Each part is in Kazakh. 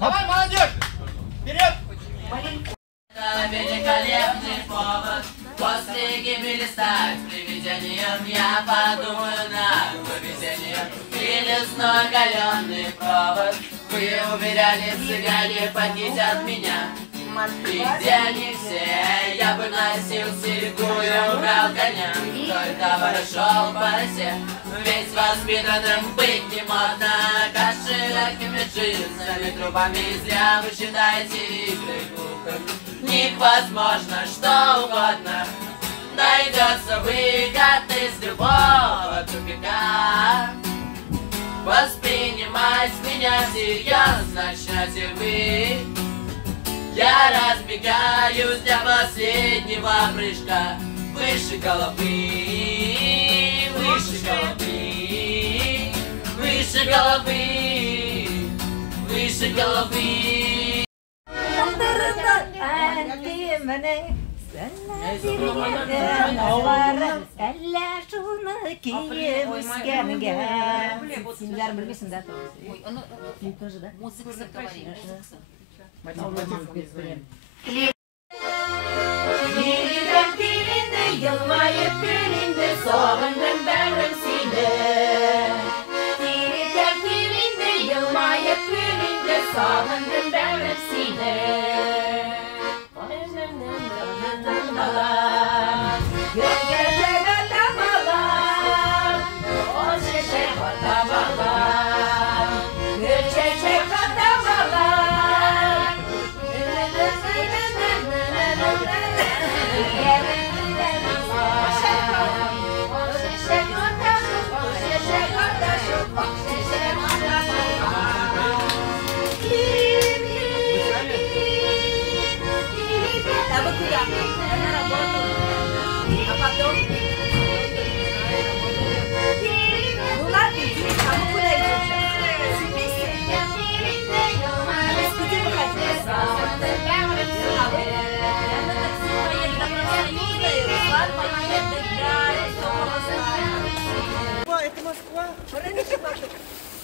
Давай, молодежь! Вперед! Великолепный повод. После гибели стать привидением я подумаю над поведением. И лесной оголенный провод. Вы уверяли, цыгане похитят меня. И где они все? Я бы носил серьгу и украл коня. Только прошел по росе, ведь воспитанным быть не модно. Кошельками, джинсами, трубами зря вы считаете игры глупых. Ник возможно что угодно. Найдется выход из любого тупика. Воспринимать меня серьезно начнете вы. Я разбегаюсь для последнего прыжка. Выше головы, выше головы, выше головы, выше головы. Yılmayıp gülünde soğundum benim sine. Dilinde yılmayıp gülünde soğundum benim sine. Gölgede katabalar, o çiçek katabalar, gül çiçek katabalar. Это Москва?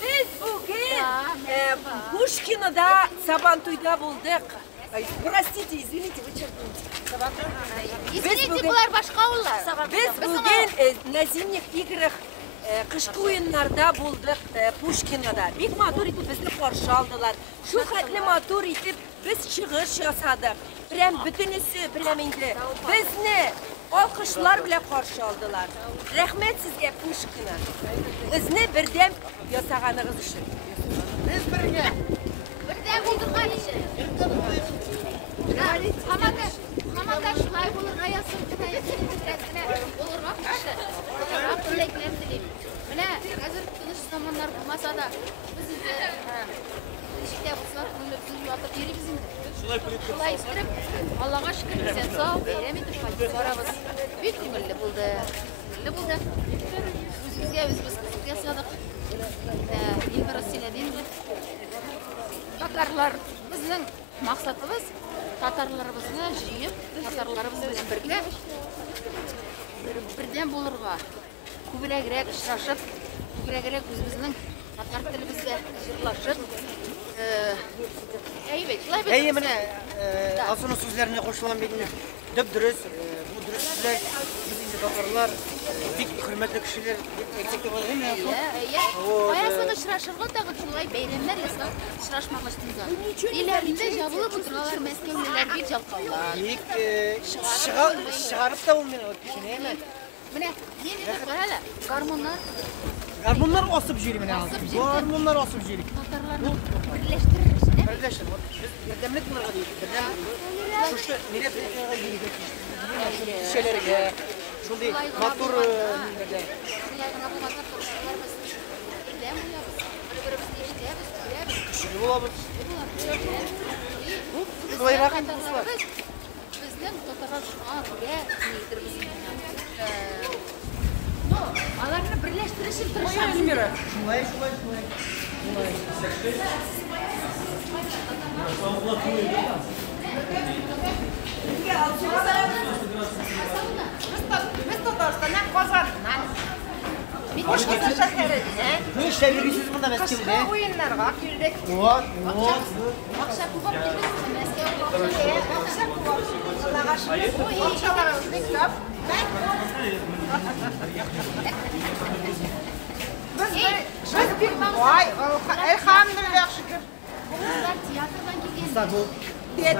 Biz bugün Пушкин'da Сабантуй'da bulduk. Простите, извините, вычеркните. Извините, бұлар башқа олар. Biz bugün на зимних играх kışkı oyunlarda bulduk Пушкин'da. Big matur itip bizni karşı aldılar. Şu hatli matur itip biz çıkış yasadık. Bilem bütünüsü bilemeydi. Bizni alkışlar bile karşı aldılar. Rahmet sizge Пушкин'a. Bizni birden yasağanınız için. Biz birge. Бірден болдырған іші. Хамада шылай болырға ясыр кітайсіне болырға күшті. Оларға бірлеклер тілеймін. Міне, қазір тыныш замандар болмаса да, біз ішікте бұсылар көңілі біздің жуатып береміз енді. Шылай істіріп, Аллаға шүкір бізден сау, берем етіп қайтып барамыз. Бек көңілі болды. Өзімізге өзіміз қызық ясадық. Елбір Россияден татарлар біздің мақсатымыз татарларымызды жиып, татарларымызбен бірге бірден болырға көбірек ұшырашып, көбірек өзіміздің татар тілімізді жырлашып, Әйе, міне, Асының сөздеріне қосылған бетіне дөп дұрыс, бұл дұрыс сөздер, біздің татарлар, бек құрметті кішілер, әйтекте болады ме? Аясыны ұшырашырға тағы жолай бәйремлер ясап ұшырашмағыштыңызға. Елерінде жабылып отырғалар мәскеулілер бек жалқаулар. Шығарып та болмайды, кішіне еме? Міне, енді қаралы, Гармонлар осып жүрі міне. Гармонлар осып жүрі. татарларны бірлештірір. Бірлешін, бірдемлік бұларға дейді. Шүшті, нере бірдемліға дейді. Шешелерге, шұлды матур нерде. Күшілі болабыз. Солай рақын бұлсылар. Біздің татарлар шуға көре нейдірбіз. Аларны бірлештірішін тұрышамыз. Шулай. Biz Tatarstan'dan Kazan'dan. Puşkina şehrinden. Bu işler yürüysüz bunda Мәскеуде. Kışkı oyunlarga girdik. Ақша көп келдік Мәскеу Akşalarımızda kitap. Biz bir vay, elhamdülillah şükür. Teatrdan келген.